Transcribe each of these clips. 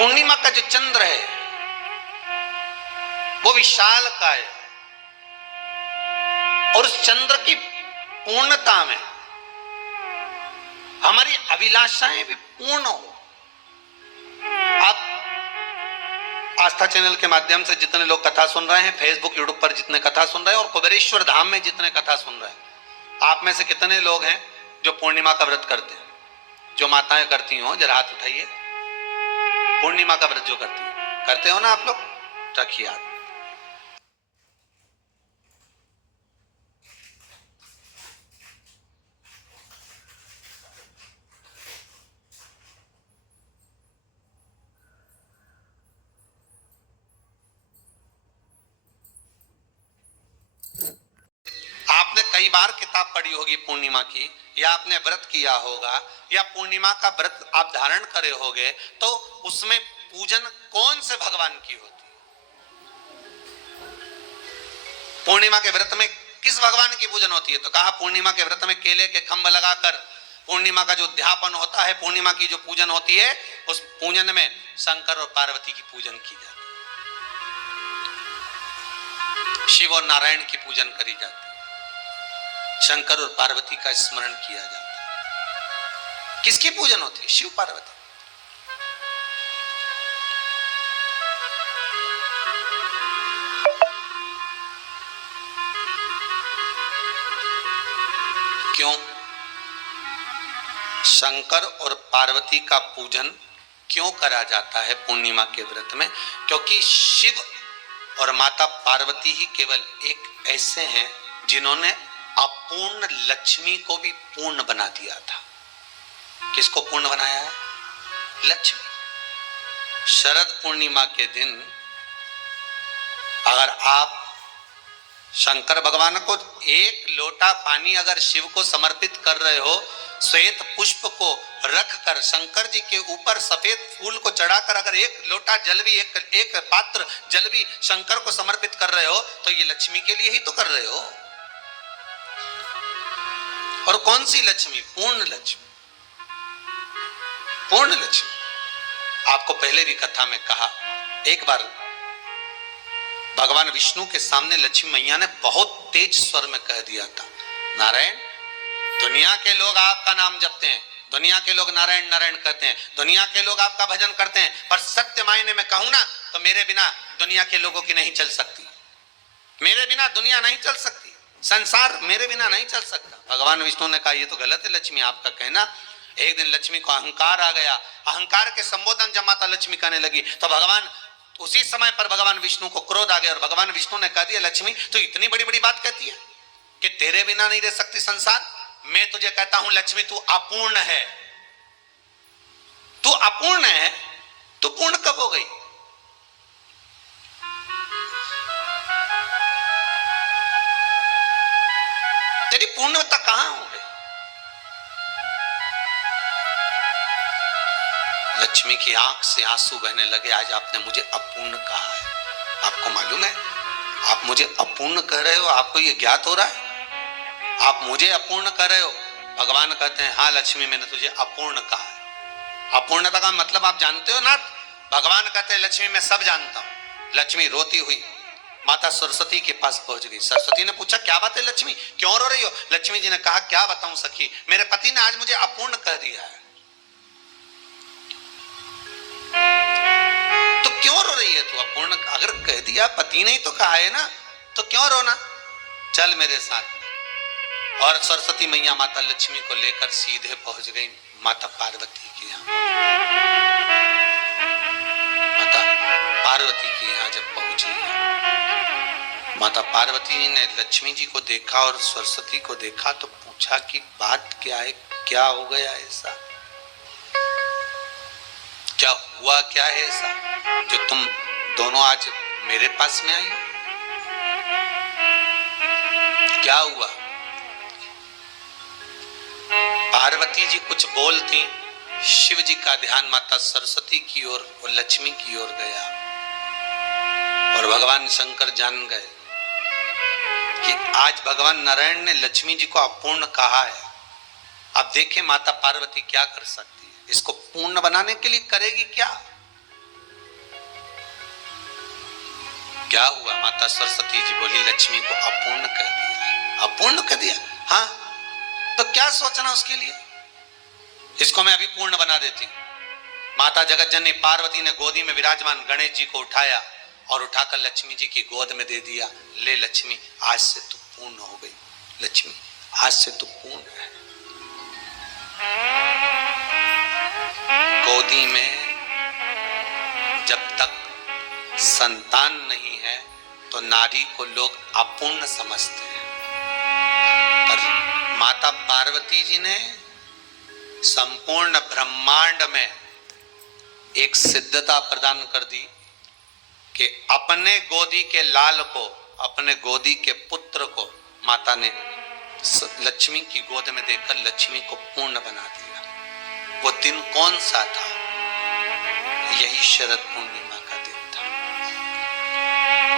पूर्णिमा का जो चंद्र है वो विशाल का है और उस चंद्र की पूर्णता में हमारी अभिलाषाएं भी पूर्ण हो। आप आस्था चैनल के माध्यम से जितने लोग कथा सुन रहे हैं, फेसबुक यूट्यूब पर जितने कथा सुन रहे हैं और कुबेरेश्वर धाम में जितने कथा सुन रहे हैं, आप में से कितने लोग हैं जो पूर्णिमा का व्रत करते हैं? जो माताएं करती हो जरा हाथ उठाइए। पूर्णिमा का व्रत जो करती है, करते हो ना आप लोग? रखिए हाथ। आपने कई बार किताब पढ़ी होगी पूर्णिमा की, या आपने व्रत किया होगा, या पूर्णिमा का व्रत आप धारण करे होगे, तो उसमें पूजन कौन से भगवान की होती है? पूर्णिमा के व्रत में किस भगवान की पूजन होती है? तो कहा पूर्णिमा के व्रत में केले के खंभ लगाकर पूर्णिमा का जो उद्यापन होता है, पूर्णिमा की जो पूजन होती है, उस पूजन में शंकर और पार्वती की पूजन की जाती है, शिव और नारायण की पूजन करी जाती है, शंकर और पार्वती का स्मरण किया जाता है। किसकी पूजन होती है? शिव पार्वती। क्यों शंकर और पार्वती का पूजन क्यों करा जाता है पूर्णिमा के व्रत में? क्योंकि शिव और माता पार्वती ही केवल एक ऐसे हैं जिन्होंने अपूर्ण लक्ष्मी को भी पूर्ण बना दिया था। किसको पूर्ण बनाया है? लक्ष्मी। शरद पूर्णिमा के दिन अगर आप शंकर भगवान को एक लोटा पानी अगर शिव को समर्पित कर रहे हो, श्वेत पुष्प को रख कर शंकर जी के ऊपर सफेद फूल को चढ़ाकर अगर एक लोटा जल भी, एक पात्र जल भी शंकर को समर्पित कर रहे हो, तो ये लक्ष्मी के लिए ही तो कर रहे हो। और कौन सी लक्ष्मी? पूर्ण लक्ष्मी। पूर्ण लक्ष्मी। आपको पहले भी कथा में कहा, एक बार भगवान विष्णु के सामने लक्ष्मी मैया ने बहुत तेज स्वर में कह दिया था, नारायण, दुनिया के लोग आपका नाम जपते हैं, दुनिया के लोग नारायण नारायण कहते हैं, दुनिया के लोग आपका भजन करते हैं, पर सत्य मायने में कहूं ना तो मेरे बिना दुनिया के लोगों की नहीं चल सकती, मेरे बिना दुनिया नहीं चल सकती, संसार मेरे बिना नहीं चल सकता। भगवान विष्णु ने कहा, ये तो गलत है लक्ष्मी आपका कहना। एक दिन लक्ष्मी को अहंकार आ गया, अहंकार के संबोधन जब माता लक्ष्मी कहने लगी तो भगवान उसी समय पर भगवान विष्णु को क्रोध आ गया और भगवान विष्णु ने कह दिया, लक्ष्मी तो इतनी बड़ी बड़ी बात कहती है कि तेरे बिना नहीं रह सकती संसार। मैं तुझे कहता हूं लक्ष्मी, तू अपूर्ण है, तू अपूर्ण है, तू पूर्ण कब हो गई? तेरी पूर्णता कहां हो गई? लक्ष्मी की आंख से आंसू बहने लगे। आज आपने मुझे अपूर्ण कहा है, आपको मालूम है आप मुझे अपूर्ण कह रहे हो? आपको ये ज्ञात हो रहा है आप मुझे अपूर्ण कह रहे हो? भगवान कहते हैं, हाँ लक्ष्मी, मैंने तुझे अपूर्ण कहा है। अपूर्णता का मतलब आप जानते हो ना? भगवान कहते हैं, लक्ष्मी मैं सब जानता हूं। लक्ष्मी रोती हुई माता सरस्वती के पास पहुंच गई। सरस्वती ने पूछा, क्या बात है लक्ष्मी, क्यों रो रही हो? लक्ष्मी जी ने कहा, क्या बताऊं सखी, मेरे पति ने आज मुझे अपूर्ण कह दिया है। तो क्यों रो रही है तू? अपूर्ण अगर कह दिया, पति ने ही तो कहा है ना, तो क्यों रोना? चल मेरे साथ। और सरस्वती मैया माता लक्ष्मी को लेकर सीधे पहुंच गई माता पार्वती के यहाँ। माता पार्वती के यहाँ जब पहुंची, माता पार्वती ने लक्ष्मी जी को देखा और सरस्वती को देखा तो पूछा कि बात क्या है, क्या हो गया ऐसा, क्या हुआ, क्या है ऐसा जो तुम दोनों आज मेरे पास में आई? क्या हुआ? पार्वती जी कुछ बोलती, शिव जी का ध्यान माता सरस्वती की ओर और लक्ष्मी की ओर गया और भगवान शंकर जान गए कि आज भगवान नारायण ने लक्ष्मी जी को अपूर्ण कहा है। अब देखें माता पार्वती क्या कर सकती है, इसको पूर्ण बनाने के लिए करेगी क्या? क्या हुआ? माता सरस्वती जी बोली लक्ष्मी को अपूर्ण कर दिया। अपूर्ण कर दिया? हाँ, तो क्या सोचना उसके लिए, इसको मैं अभी पूर्ण बना देती हूं। माता जगत जननी पार्वती ने गोदी में विराजमान गणेश जी को उठाया और उठाकर लक्ष्मी जी की गोद में दे दिया। ले लक्ष्मी, आज से तू पूर्ण हो गई। लक्ष्मी, आज से तू पूर्ण है। गोदी में जब तक संतान नहीं है तो नारी को लोग अपूर्ण समझते हैं, पर माता पार्वती जी ने संपूर्ण ब्रह्मांड में एक सिद्धता प्रदान कर दी कि अपने गोदी के लाल को, अपने गोदी के पुत्र को माता ने लक्ष्मी की गोद में देकर लक्ष्मी को पूर्ण बना दिया। वो दिन कौन सा था? यही शरद पूर्णिमा का दिन था।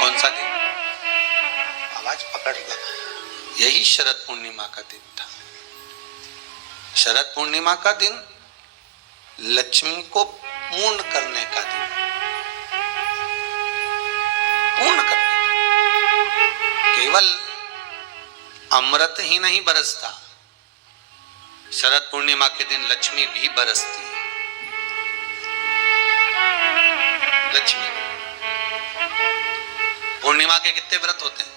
कौन सा दिन? आवाज पकड़ लो। यही शरद पूर्णिमा का दिन था। शरद पूर्णिमा का दिन लक्ष्मी को पूर्ण करने का दिन, पूर्ण करने का। केवल अमृत ही नहीं बरसता, शरद पूर्णिमा के दिन लक्ष्मी भी बरसती है। लक्ष्मी पूर्णिमा के कितने व्रत होते हैं?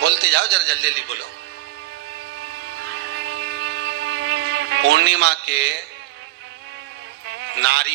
बोलते जाओ, जरा जल्दी जल्दी बोलो। पूर्णिमा के नारियों